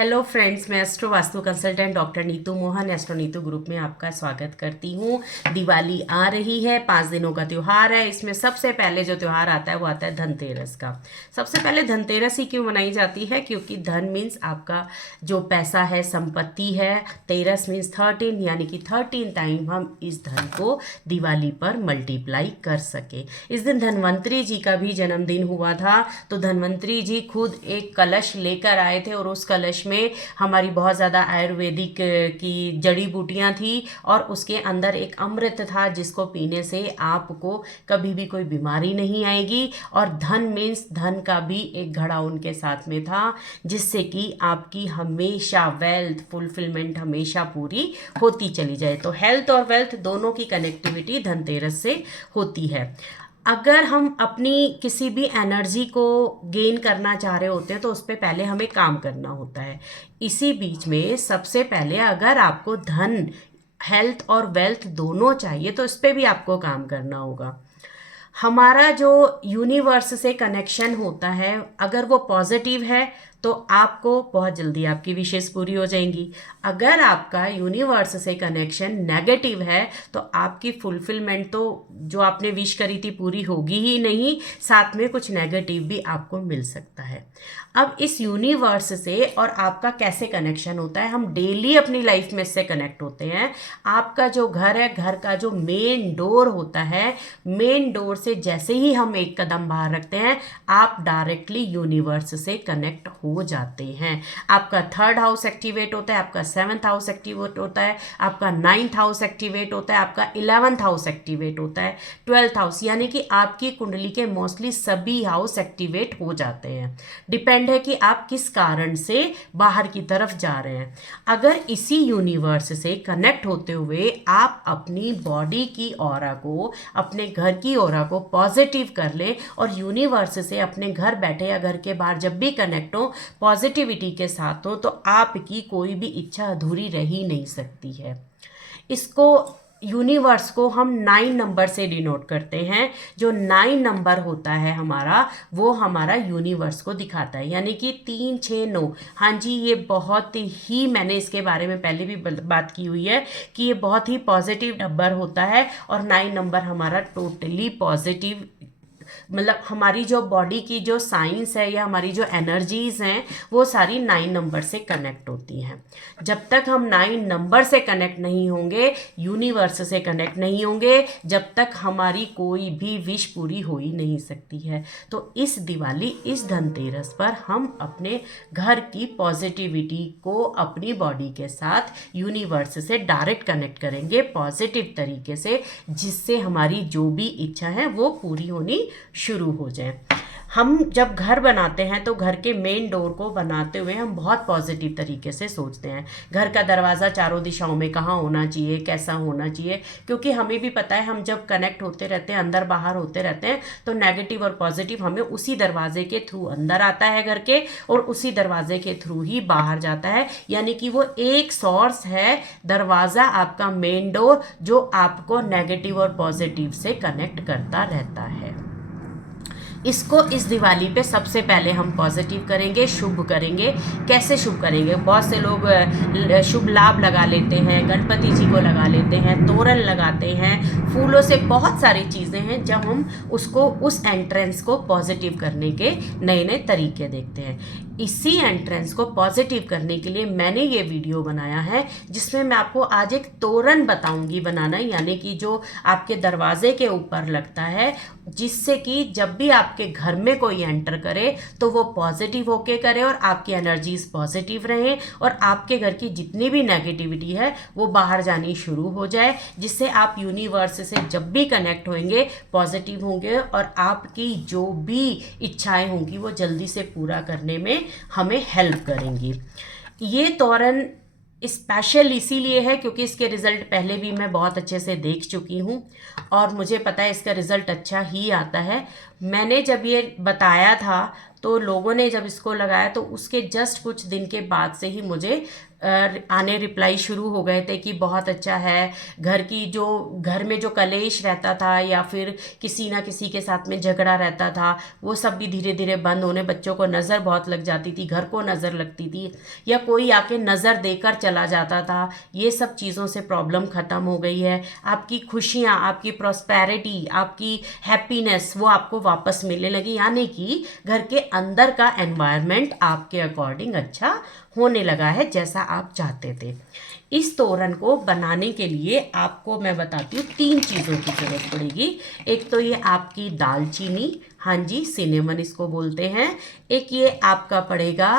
Hello friends, मैं astro vastu consultant doctor Neetu Mohan astro Neetu group में आपका स्वागत करती हूँ। दिवाली आ रही है, 5 दिनों का त्यौहार है। इसमें सबसे पहले जो त्यौहार आता है वो आता है धनतेरस का। सबसे पहले धनतेरस ही क्यों मनाई जाती है? क्योंकि धन मीन्स आपका जो पैसा है, संपत्ति है। तेरस मीन्स 13, यानी कि 13 टाइम हम इस धन को दिवाली पर मल्टीप्लाई कर सके। इस दिन धन्वंतरी जी का भी जन्मदिन हुआ था, तो धन्वंतरी जी खुद एक कलश लेकर आए थे और उस कलश में हमारी बहुत ज़्यादा आयुर्वेदिक की जड़ी बूटियां थी और उसके अंदर एक अमृत था जिसको पीने से आपको कभी भी कोई बीमारी नहीं आएगी। और धन मीन्स धन का भी एक घड़ा उनके साथ में था, जिससे कि आपकी हमेशा वेल्थ फुलफिलमेंट हमेशा पूरी होती चली जाए। तो हेल्थ और वेल्थ दोनों की कनेक्टिविटी धनतेरस से होती है। अगर हम अपनी किसी भी एनर्जी को गेन करना चाह रहे होते हैं तो उस पर पहले हमें काम करना होता है। इसी बीच में सबसे पहले अगर आपको धन, हेल्थ और वेल्थ दोनों चाहिए तो इस पर भी आपको काम करना होगा। हमारा जो यूनिवर्स से कनेक्शन होता है, अगर वो पॉजिटिव है तो आपको बहुत जल्दी आपकी विशेष पूरी हो जाएंगी। अगर आपका यूनिवर्स से कनेक्शन नेगेटिव है तो आपकी फुलफिलमेंट तो जो आपने विश करी थी पूरी होगी ही नहीं, साथ में कुछ नेगेटिव भी आपको मिल सकता है। अब इस यूनिवर्स से और आपका कैसे कनेक्शन होता है? हम डेली अपनी लाइफ में इससे कनेक्ट होते हैं। आपका जो घर है, घर का जो मेन डोर होता है, मेन डोर से जैसे ही हम एक कदम बाहर रखते हैं, आप डायरेक्टली यूनिवर्स से कनेक्ट हो जाते हैं। आपका 3rd हाउस एक्टिवेट होता है, आपका 7th हाउस एक्टिवेट होता है, आपका 9th हाउस एक्टिवेट होता है, आपका 11th हाउस एक्टिवेट होता है, 12th हाउस, यानी कि आपकी कुंडली के मोस्टली सभी हाउस एक्टिवेट हो जाते हैं। डिपेंड है कि आप किस कारण से बाहर की तरफ जा रहे हैं। अगर इसी यूनिवर्स से कनेक्ट होते हुए आप अपनी बॉडी की ऑरा को, अपने घर की ऑरा को पॉजिटिव कर ले और यूनिवर्स से अपने घर बैठे या घर के बाहर जब भी कनेक्ट हो, पॉजिटिविटी के साथ हो, तो आपकी कोई भी इच्छा अधूरी रह ही नहीं सकती है। इसको यूनिवर्स को हम 9 नंबर से डिनोट करते हैं। जो 9 नंबर होता है हमारा, वो हमारा यूनिवर्स को दिखाता है, यानी कि 3 6 9। हाँ जी, ये बहुत ही, मैंने इसके बारे में पहले भी बात की हुई है कि ये बहुत ही पॉजिटिव नंबर होता है और 9 नंबर हमारा टोटली पॉजिटिव, मतलब हमारी जो बॉडी की जो साइंस है या हमारी जो एनर्जीज हैं वो सारी 9 नंबर से कनेक्ट होती हैं। जब तक हम 9 नंबर से कनेक्ट नहीं होंगे, यूनिवर्स से कनेक्ट नहीं होंगे, जब तक हमारी कोई भी विश पूरी हो ही नहीं सकती है। तो इस दिवाली, इस धनतेरस पर हम अपने घर की पॉजिटिविटी को अपनी बॉडी के साथ यूनिवर्स से डायरेक्ट कनेक्ट करेंगे पॉजिटिव तरीके से, जिससे हमारी जो भी इच्छा है वो पूरी होनी शुरू हो जाए। हम जब घर बनाते हैं तो घर के मेन डोर को बनाते हुए हम बहुत पॉजिटिव तरीके से सोचते हैं। घर का दरवाज़ा चारों दिशाओं में कहाँ होना चाहिए, कैसा होना चाहिए, क्योंकि हमें भी पता है हम जब कनेक्ट होते रहते हैं, अंदर बाहर होते रहते हैं, तो नेगेटिव और पॉजिटिव हमें उसी दरवाजे के थ्रू अंदर आता है घर के, और उसी दरवाजे के थ्रू ही बाहर जाता है। यानी कि वो एक सोर्स है, दरवाज़ा आपका मेन डोर, जो आपको नेगेटिव और पॉजिटिव से कनेक्ट करता रहता है। इसको इस दिवाली पे सबसे पहले हम पॉजिटिव करेंगे, शुभ करेंगे। कैसे शुभ करेंगे? बहुत से लोग शुभ लाभ लगा लेते हैं, गणपति जी को लगा लेते हैं, तोरण लगाते हैं, फूलों से बहुत सारी चीज़ें हैं। जब हम उसको, उस एंट्रेंस को पॉजिटिव करने के नए नए तरीके देखते हैं। इसी एंट्रेंस को पॉजिटिव करने के लिए मैंने ये वीडियो बनाया है, जिसमें मैं आपको आज एक तोरण बताऊंगी बनाना, यानी कि जो आपके दरवाजे के ऊपर लगता है, जिससे कि जब भी आपके घर में कोई एंटर करे तो वो पॉजिटिव होके करे और आपकी एनर्जीज पॉजिटिव रहें और आपके घर की जितनी भी नेगेटिविटी है वो बाहर जानी शुरू हो जाए, जिससे आप यूनिवर्स से जब भी कनेक्ट होंगे पॉजिटिव होंगे और आपकी जो भी इच्छाएं होंगी वो जल्दी से पूरा करने में हमें हेल्प करेंगी। ये तोरण स्पेशल इसीलिए है क्योंकि इसके रिज़ल्ट पहले भी मैं बहुत अच्छे से देख चुकी हूँ और मुझे पता है इसका रिज़ल्ट अच्छा ही आता है। मैंने जब ये बताया था तो लोगों ने जब इसको लगाया तो उसके जस्ट कुछ दिन के बाद से ही मुझे आने रिप्लाई शुरू हो गए थे कि बहुत अच्छा है। घर में जो कलेश रहता था या फिर किसी ना किसी के साथ में झगड़ा रहता था, वो सब भी धीरे धीरे बंद होने, बच्चों को नज़र बहुत लग जाती थी, घर को नज़र लगती थी या कोई आके नज़र देकर चला जाता था, ये सब चीज़ों से प्रॉब्लम ख़त्म हो गई है। आपकी खुशियाँ, आपकी प्रॉस्पेरिटी, आपकी हैप्पीनेस वो आपको वापस मिलने लगी, यानी कि घर के अंदर का एनवायरनमेंट आपके अकॉर्डिंग अच्छा होने लगा है जैसा आप चाहते थे। इस तोरण को बनाने के लिए आपको मैं बताती हूँ 3 चीज़ों की ज़रूरत पड़ेगी। एक तो ये आपकी दालचीनी, हाँ जी सिनेमन इसको बोलते हैं। एक ये आपका पड़ेगा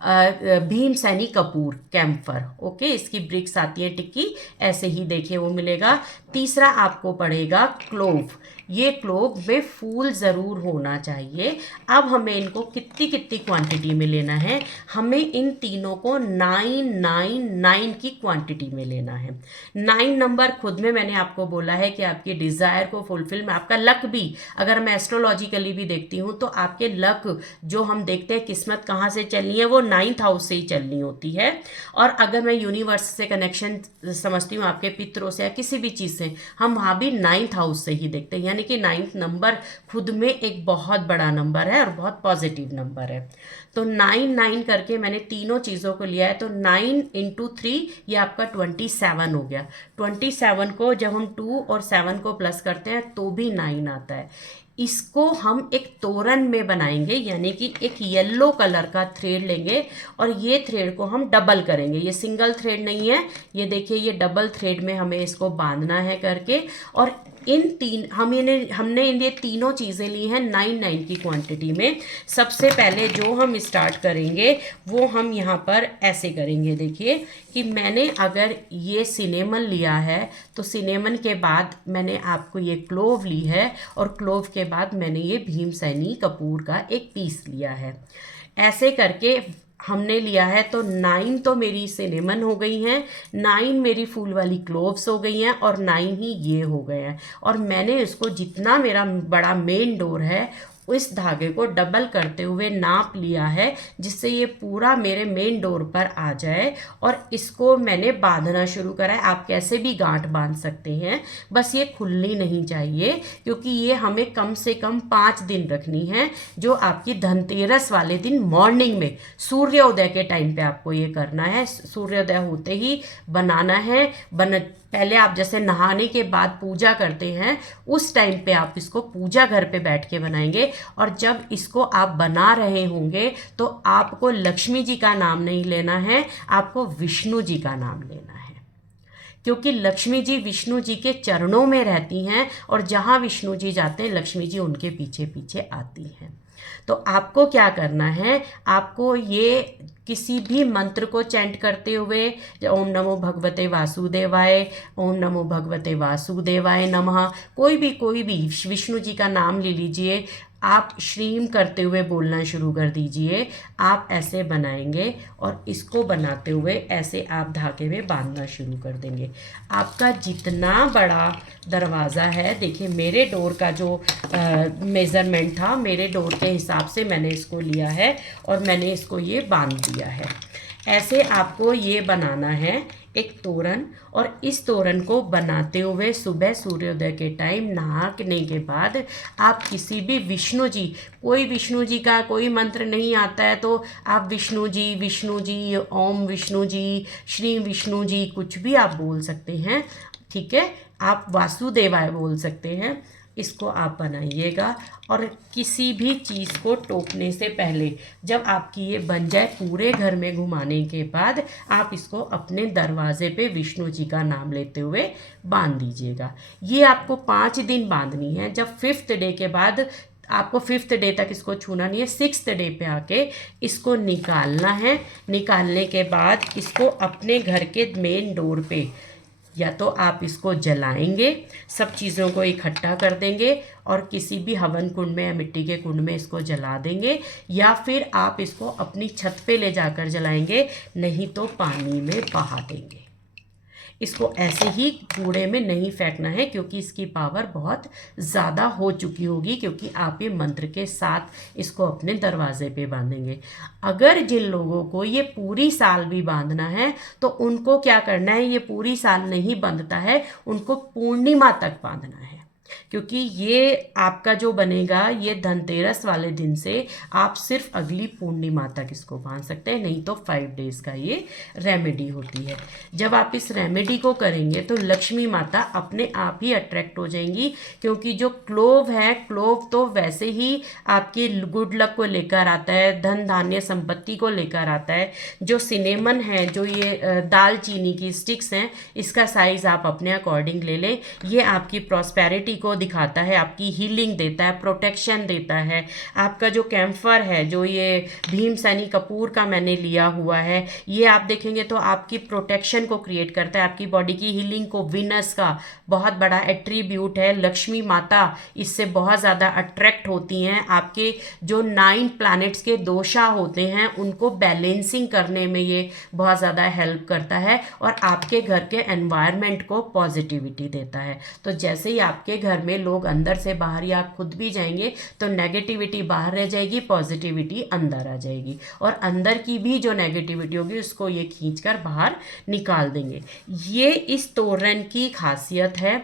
भीम सैनी कपूर कैम्फर, ओके, इसकी ब्रिक्स आती है टिक्की, ऐसे ही देखिए वो मिलेगा। तीसरा आपको पड़ेगा क्लोव, ये क्लोव में फूल ज़रूर होना चाहिए। अब हमें इनको कितनी कितनी क्वांटिटी में लेना है, हमें इन तीनों को 999 की क्वांटिटी में लेना है। 9 नंबर खुद में मैंने आपको बोला है कि आपकी डिज़ायर को फुलफिल में, आपका लक भी, अगर मैं एस्ट्रोलॉजिकली भी देखती हूँ तो आपके लक जो हम देखते हैं किस्मत कहाँ से चलनी है वो 9th हाउस से ही चलनी होती है। और अगर मैं यूनिवर्स से कनेक्शन समझती हूँ आपके पितरों से या किसी भी चीज़ से, हम वहाँ भी 9th हाउस से ही देखते हैं, यानी कि 9th नंबर खुद में एक बहुत बड़ा नंबर है और बहुत पॉजिटिव नंबर है। तो 9 करके मैंने तीनों चीज़ों को लिया है, तो 9 × 3 ये आपका 27 हो गया। 27 को जब हम 2 और 7 को प्लस करते हैं तो भी 9 आता है। इसको हम एक तोरण में बनाएंगे, यानी कि एक येलो कलर का थ्रेड लेंगे और ये थ्रेड को हम डबल करेंगे। ये सिंगल थ्रेड नहीं है, ये देखिए ये डबल थ्रेड में हमें इसको बांधना है करके। और हमने ये तीनों चीज़ें ली हैं 9 की क्वांटिटी में। सबसे पहले जो हम स्टार्ट करेंगे वो हम यहाँ पर ऐसे करेंगे, देखिए कि मैंने अगर ये सिनेमन लिया है तो सिनेमन के बाद मैंने आपको ये क्लोव ली है और क्लोव के बाद मैंने ये भीम सैनी कपूर का एक पीस लिया है। ऐसे करके हमने लिया है, तो 9 तो मेरी सिनेमन हो गई हैं, 9 मेरी फूल वाली क्लोव्स हो गई हैं और 9 ही ये हो गए हैं। और मैंने इसको जितना मेरा बड़ा मेन डोर है इस धागे को डबल करते हुए नाप लिया है, जिससे ये पूरा मेरे मेन डोर पर आ जाए। और इसको मैंने बांधना शुरू करा है। आप कैसे भी गांठ बांध सकते हैं, बस ये खुलनी नहीं चाहिए, क्योंकि ये हमें कम से कम 5 दिन रखनी है, जो आपकी धनतेरस वाले दिन मॉर्निंग में सूर्योदय के टाइम पे आपको ये करना है। सूर्योदय होते ही बनाना है। पहले आप जैसे नहाने के बाद पूजा करते हैं उस टाइम पे आप इसको पूजा घर पे बैठ के बनाएंगे। और जब इसको आप बना रहे होंगे तो आपको लक्ष्मी जी का नाम नहीं लेना है, आपको विष्णु जी का नाम लेना है, क्योंकि लक्ष्मी जी विष्णु जी के चरणों में रहती हैं और जहाँ विष्णु जी जाते हैं लक्ष्मी जी उनके पीछे पीछे आती हैं। तो आपको क्या करना है, आपको ये किसी भी मंत्र को चैंट करते हुए, ओम नमो भगवते वासुदेवाय, ओम नमो भगवते वासुदेवाय नमः, कोई भी विष्णु जी का नाम ले लीजिए, आप श्रीम करते हुए बोलना शुरू कर दीजिए। आप ऐसे बनाएंगे और इसको बनाते हुए ऐसे आप धागे में बांधना शुरू कर देंगे। आपका जितना बड़ा दरवाज़ा है, देखिए मेरे डोर का जो मेज़रमेंट था, मेरे डोर के हिसाब से मैंने इसको लिया है और मैंने इसको ये बांध दिया है। ऐसे आपको ये बनाना है एक तोरण। और इस तोरण को बनाते हुए सुबह सूर्योदय के टाइम नहाने के बाद आप किसी भी विष्णु जी का कोई मंत्र नहीं आता है तो आप विष्णु जी, ओम विष्णु जी, श्री विष्णु जी, कुछ भी आप बोल सकते हैं, ठीक है। आप वासुदेवाय बोल सकते हैं। इसको आप बनाइएगा और किसी भी चीज़ को टोकने से पहले, जब आपकी ये बन जाए, पूरे घर में घुमाने के बाद आप इसको अपने दरवाजे पे विष्णु जी का नाम लेते हुए बांध दीजिएगा। ये आपको 5 दिन बांधनी है। जब 5th डे के बाद, आपको 5th डे तक इसको छूना नहीं है, 6th डे पे आके इसको निकालना है। निकालने के बाद इसको अपने घर के मेन डोर पे या तो आप इसको जलाएंगे, सब चीज़ों को इकट्ठा कर देंगे और किसी भी हवन कुंड में या मिट्टी के कुंड में इसको जला देंगे, या फिर आप इसको अपनी छत पे ले जाकर जलाएंगे, नहीं तो पानी में बहा देंगे। इसको ऐसे ही कूड़े में नहीं फेंकना है, क्योंकि इसकी पावर बहुत ज़्यादा हो चुकी होगी, क्योंकि आप ये मंत्र के साथ इसको अपने दरवाजे पे बांधेंगे। अगर जिन लोगों को ये पूरी साल भी बांधना है तो उनको क्या करना है, ये पूरी साल नहीं बंधता है, उनको पूर्णिमा तक बांधना है, क्योंकि ये आपका जो बनेगा ये धनतेरस वाले दिन से आप सिर्फ अगली पूर्णिमा तक इसको बांध सकते हैं, नहीं तो 5 डेज का ये रेमेडी होती है। जब आप इस रेमेडी को करेंगे तो लक्ष्मी माता अपने आप ही अट्रैक्ट हो जाएंगी, क्योंकि जो क्लोव है, क्लोव तो वैसे ही आपकी गुड लक को लेकर आता है, धन धान्य संपत्ति को लेकर आता है। जो सिनेमन है, जो ये दालचीनी की स्टिक्स हैं, इसका साइज आप अपने अकॉर्डिंग ले लें। ये आपकी प्रॉस्पेरिटी को दिखाता है, आपकी हीलिंग देता है, प्रोटेक्शन देता है। आपका जो कैम्फर है, जो ये भीम सैनी कपूर का मैंने लिया हुआ है, ये आप देखेंगे तो आपकी प्रोटेक्शन को क्रिएट करता है, आपकी बॉडी की हीलिंग को। विनस का बहुत बड़ा एट्रीब्यूट है, लक्ष्मी माता इससे बहुत ज़्यादा अट्रैक्ट होती हैं। आपके जो 9 प्लैनेट्स के दोषा होते हैं उनको बैलेंसिंग करने में ये बहुत ज़्यादा हेल्प करता है, और आपके घर के एनवायरनमेंट को पॉजिटिविटी देता है। तो जैसे ही आपके घर में लोग अंदर से बाहर या आप खुद भी जाएंगे तो नेगेटिविटी बाहर रह जाएगी, पॉजिटिविटी अंदर आ जाएगी, और अंदर की भी जो नेगेटिविटी होगी उसको ये खींचकर बाहर निकाल देंगे। ये इस तोरण की खासियत है।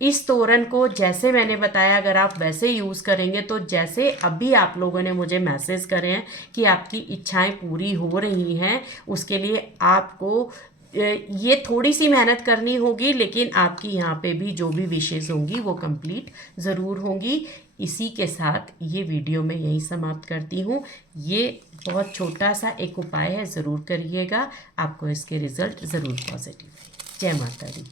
इस तोरण को जैसे मैंने बताया अगर आप वैसे यूज़ करेंगे तो जैसे अभी आप लोगों ने मुझे मैसेज करे हैं कि आपकी इच्छाएं पूरी हो रही हैं, उसके लिए आपको ये थोड़ी सी मेहनत करनी होगी, लेकिन आपकी यहाँ पे भी जो भी विशेष होंगी वो कंप्लीट ज़रूर होंगी। इसी के साथ ये वीडियो मैं यहीं समाप्त करती हूँ। ये बहुत छोटा सा एक उपाय है, ज़रूर करिएगा, आपको इसके रिज़ल्ट ज़रूर पॉजिटिव है। जय माता दी।